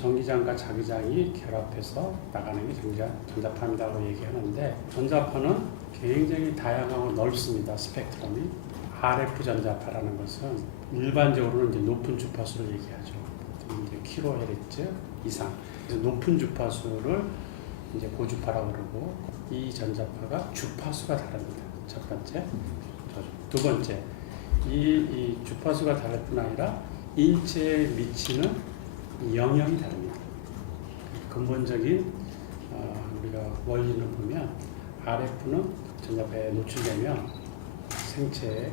전기장과 자기장이 결합해서 나가는 게 전자파입니다고 얘기하는데 전자파는 굉장히 다양하고 넓습니다. 스펙트럼이. RF 전자파라는 것은 일반적으로는 이제 높은 주파수를 얘기하죠. 이제 킬로헤르츠 이상. 그래서 높은 주파수를 이제 고주파라고 그러고 이 전자파가 주파수가 다릅니다. 첫 번째. 두 번째. 이 주파수가 다를 뿐 아니라 인체에 미치는 영향이 다릅니다. 근본적인 우리가 원리를 보면 RF는 전자파에 노출되면 생체의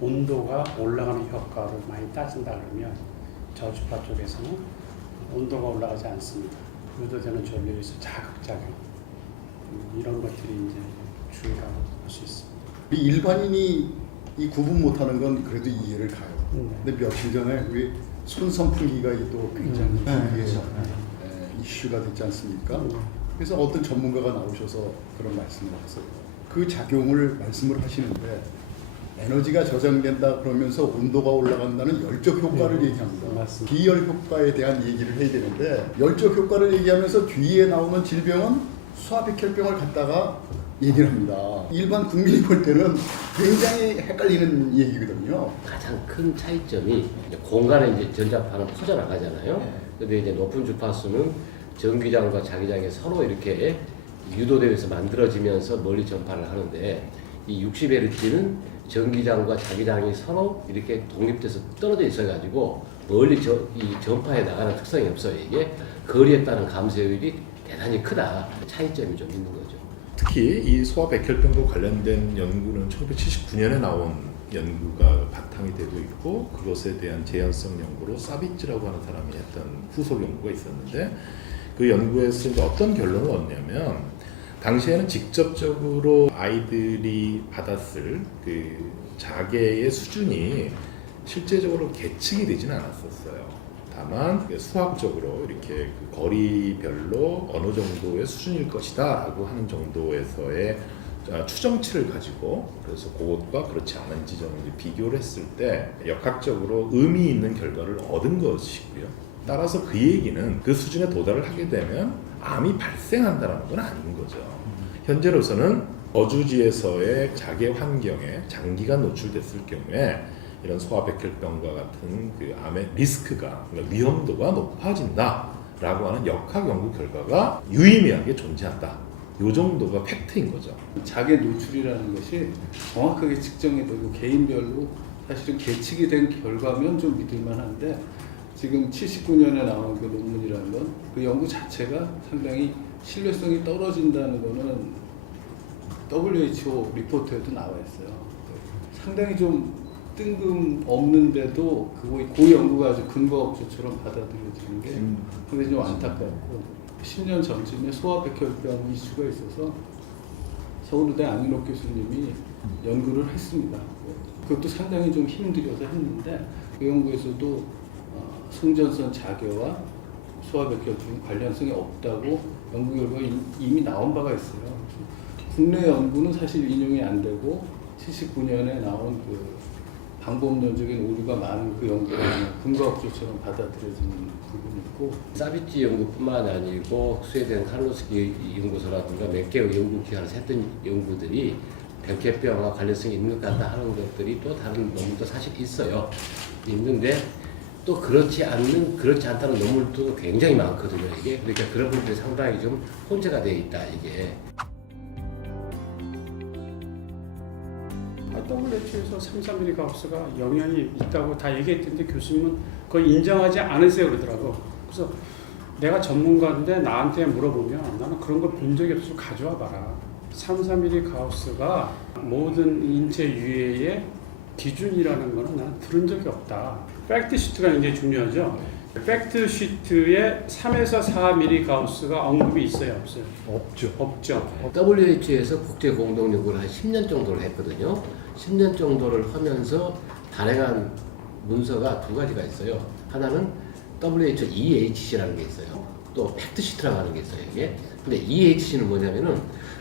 온도가 올라가는 효과를 많이 따진다 그러면 저주파 쪽에서는 온도가 올라가지 않습니다. 유도되는 전류에 의해서 자극작용 이런 것들이 이제 주요라고 볼 수 있습니다. 일반인이 이 구분 못하는 건 그래도 이해를 가요. 근데 며칠 전에 우리 손선풍기가 또 굉장히 이슈가 됐지 않습니까? 그래서 어떤 전문가가 나오셔서 그런 말씀을 하세요. 그 작용을 말씀을 하시는데 에너지가 저장된다 그러면서 온도가 올라간다는 열적 효과를 얘기합니다. 맞습니다. 비열 효과에 대한 얘기를 해야 되는데 열적 효과를 얘기하면서 뒤에 나오는 질병은 수화백혈병을 갖다가 얘기를 합니다. 일반 국민이 볼 때는 굉장히 헷갈리는 얘기거든요. 가장 큰 차이점이 이제 공간에 이제 전자파는 퍼져나가잖아요. 근데 이제 높은 주파수는 전기장과 자기장이 서로 이렇게 유도되면서 만들어지면서 멀리 전파를 하는데 이 60Hz는 전기장과 자기장이 서로 이렇게 독립돼서 떨어져 있어가지고 멀리 이 전파에 나가는 특성이 없어요. 이게 거리에 따른 감소율이 대단히 크다. 차이점이 좀 있는 거죠. 특히 이 소아백혈병과 관련된 연구는 1979년에 나온 연구가 바탕이 되고 있고 그것에 대한 재현성 연구로 사비츠라고 하는 사람이 했던 후속 연구가 있었는데 그 연구에서 이제 어떤 결론을 얻냐면 당시에는 직접적으로 아이들이 받았을 그 자계의 수준이 실제적으로 계측이 되지는 않았었어요. 다만 수학적으로 이렇게 그 거리별로 어느 정도의 수준일 것이다라고 하는 정도에서의 추정치를 가지고 그래서 그것과 그렇지 않은 지점을 비교를 했을 때 역학적으로 의미 있는 결과를 얻은 것이고요. 따라서 그 얘기는 그 수준에 도달을 하게 되면 암이 발생한다는 건 아닌 거죠. 현재로서는 저주지에서의 자개 환경에 장기간 노출됐을 경우에 이런 소아백혈병과 같은 그 암의 리스크가, 그러니까 위험도가 높아진다라고 하는 역학 연구 결과가 유의미하게 존재한다. 이 정도가 팩트인 거죠. 자개 노출이라는 것이 정확하게 측정이 되고 개인별로 사실은 계측이 된 결과면 좀 믿을만한데 지금 79년에 나온 그 논문이라는 건 그 연구 자체가 상당히 신뢰성이 떨어진다는 거는 WHO 리포트에도 나와 있어요. 상당히 좀 뜬금없는데도 그 연구가 아주 근거 업체처럼 받아들여지는 게 상당히 좀 안타깝고 10년 전쯤에 소아백혈병 이슈가 있어서 서울대 안인옥 교수님이 연구를 했습니다. 그것도 상당히 좀 힘들여서 했는데 그 연구에서도 송전선 자개와 소아백혈병 관련성이 없다고 연구 결과가 이미 나온 바가 있어요. 국내 연구는 사실 인용이 안 되고 79년에 나온 그 방법론적인 오류가 많은 그 연구가 근거 업체처럼 받아들여지는 부분이 있고 사비치 연구뿐만 아니고 스웨덴 카를로스키 연구소라든가 몇 개의 연구기관에서 했던 연구들이 백혈병과 관련성이 있는 것 같다 하는 것들이 또 다른 논문도 사실 있어요. 있는데 또 그렇지 않다는 논문도 굉장히 많거든요. 이게 그러니까 그런 부분들이 상당히 좀 혼재가 되어 있다 이게. WHO에서 3,3mm 가우스가 영향이 있다고 다 얘기했던데 교수님은 그걸 인정하지 않으세요 그러더라고. 그래서 내가 전문가인데 나한테 물어보면 나는 그런 걸 본 적이 없어서 가져와 봐라. 3,3mm 가우스가 모든 인체 유해의 기준이라는 거는 나는 들은 적이 없다. 팩트 시트가 굉장히 중요하죠. 팩트 시트에 3에서 4mm 가우스가 언급이 있어요, 없어요? 없죠. WHO에서 국제 공동 연구를 한 10년 정도를 했거든요. 10년 정도를 하면서 발행한 문서가 두 가지가 있어요. 하나는 WHO EHC라는 게 있어요. 또 팩트시트라고 하는 게 있어요. 이게. 근데 EHC는 뭐냐면은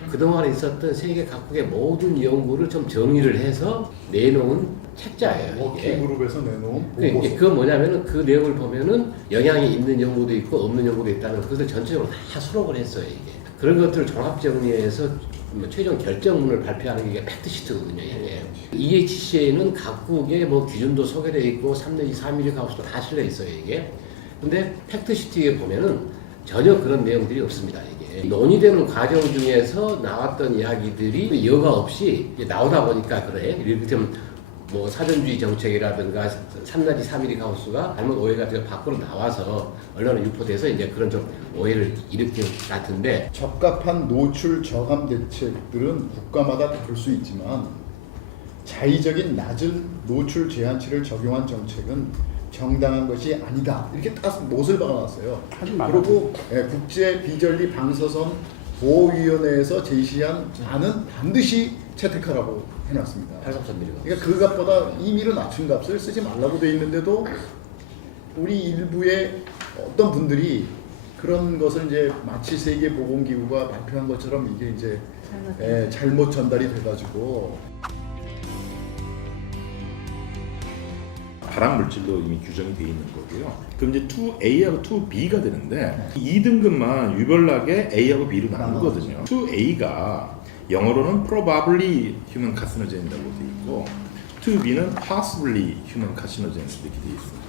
그동안 있었던 세계 각국의 모든 연구를 좀 정리를 해서 내놓은 책자예요. 이게. 워킹그룹에서 내놓은 이게 보고서. 그건 뭐냐면은 그 내용을 보면은 영향이 있는 연구도 있고 없는 연구도 있다는 것을 전체적으로 다 수록을 했어요 이게. 그런 것들을 종합 정리해서 뭐 최종 결정문을 발표하는 게 팩트시트거든요 이게. EHC에는 각국의 뭐 기준도 소개되어 있고 3 내지 4mm 가우스도 다 실려 있어요 이게. 근데 팩트시트에 보면은 전혀 그런 내용들이 없습니다 이게. 논의되는 과정 중에서 나왔던 이야기들이 여과 없이 이제 나오다 보니까 그래. 이를테면 뭐 사전주의 정책이라든가 3 내지 4mm 가우스가 잘못 오해가 되어 밖으로 나와서 언론에 유포돼서 이제 그런 좀 오해를 일으킨 것 같은데, 적합한 노출 저감 대책들은 국가마다 다를 수 있지만 자의적인 낮은 노출 제한치를 적용한 정책은 정당한 것이 아니다. 이렇게 딱 못을 박아놨어요. 하지 말라고. 그리고 국제 비전리 방사선 보호위원회에서 제시한 안은 반드시 채택하라고 해놨습니다. 8.3mm. 그러니까 그 값보다 2mm 낮춘 값을 쓰지 말라고 돼 있는데도 우리 일부의 어떤 분들이 그런 것을 이제 마치 세계보건기구가 발표한 것처럼 이게 이제 잘못 전달이 돼가지고 발암 물질로 이미 규정이 되어 있는 거고요. 그럼 이제 2A하고 2B가 되는데 2등급만 유별나게 A하고 B로 나누거든요. 2A가 영어로는 probably human carcinogen이라고 되어 있고 2B는 possibly human carcinogen 이렇게 되어 있습니다.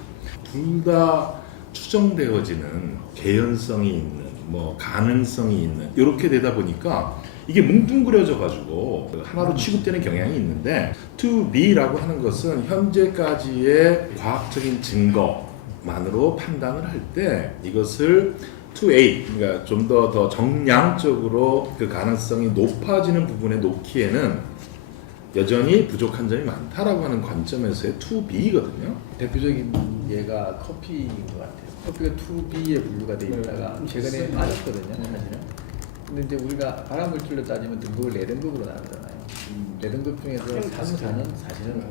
둘 다 추정되어지는 개연성이 있는 뭐 가능성이 있는 이렇게 되다 보니까 이게 뭉뚱그려져 가지고 하나로 취급되는 경향이 있는데 2B라고 하는 것은 현재까지의 과학적인 증거만으로 판단을 할 때 이것을 2A, 그러니까 좀 더 정량적으로 그 가능성이 높아지는 부분에 놓기에는 여전히 부족한 점이 많다라고 하는 관점에서의 2B거든요. 대표적인 예가 커피인 것 같아요. 커피가 2B에 분류가 돼 있다가 최근에 빠졌거든요, 사실은. 근데 이제 우리가 발암 물질로 따지면 등급을 4등급으로 나누잖아요. 4등급 중에서 3, 4는 사실은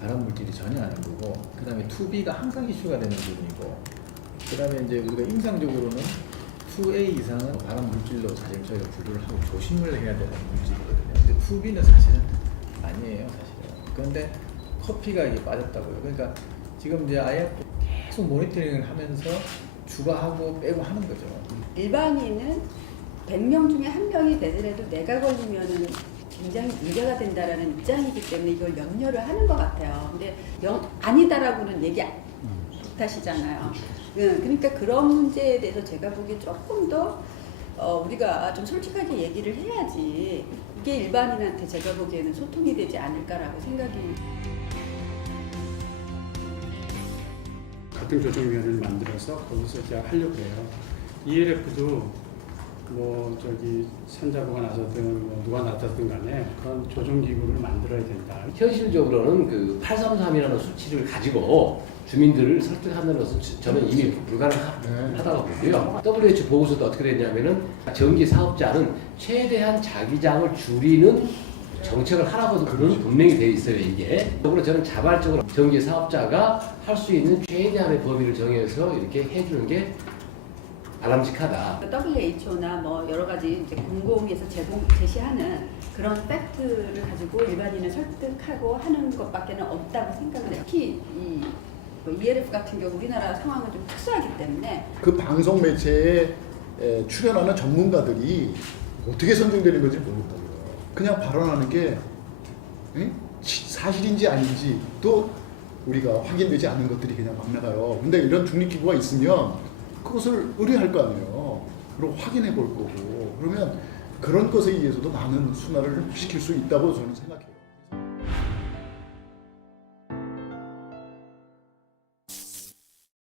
발암 물질이 전혀 아닌 거고, 그 다음에 2B가 항상 이슈가 되는 부분이고, 그 다음에 이제 우리가 임상적으로는 2A 이상은 발암 물질로 사실 저희가 분류를 하고 조심을 해야 되는 물질이거든요. 근데 2B는 사실은 아니에요, 사실은. 그런데 커피가 이게 빠졌다고요. 그러니까 지금 이제 아예 계속 모니터링을 하면서 추가하고 빼고 하는 거죠. 일반인은 100명 중에 1명이 되더라도 내가 걸리면은 굉장히 문제가 된다라는 입장이기 때문에 이걸 염려를 하는 것 같아요. 근데 아니다라고는 얘기 못 하시잖아요. 그러니까 그런 문제에 대해서 제가 보기에 조금 더 우리가 좀 솔직하게 얘기를 해야지 이게 일반인한테 제가 보기에는 소통이 되지 않을까라고 생각이. 같은 조정위원회를 만들어서 거기서 이제 하려고 해요. ELF도 뭐 저기 산자부가 나서든 뭐 누가 나서든 간에 그런 조정기구를 만들어야 된다. 현실적으로는 그 833이라는 수치를 가지고 주민들을 설득하는 것은 저는 이미 불가능하다고 보고요. WHO 보고서도 어떻게 됐냐면은 전기 사업자는 최대한 자기장을 줄이는 정책을 하라고도 그런 분명히 되어 있어요 이게. 그리고 저는 자발적으로 전기 사업자가 할 수 있는 최대한의 범위를 정해서 이렇게 해주는 게 바람직하다. WHO나 뭐 여러 가지 이제 공공에서 제시하는 그런 팩트를 가지고 일반인을 설득하고 하는 것밖에는 없다고 생각을 해요. 특히 이 ELF 같은 경우 우리나라 상황은 좀 특수하기 때문에 그 방송 매체에 출연하는 전문가들이 어떻게 선정되는 건지 모르겠다고요. 그냥 발언하는 게 사실인지 아닌지 또 우리가 확인되지 않은 것들이 그냥 막 나가요. 근데 이런 중립기구가 있으면 그것을 의뢰할 거 아니에요. 그리고 확인해 볼 거고. 그러면 그런 것에 의해서도 많은 순환을 시킬 수 있다고 저는 생각해요.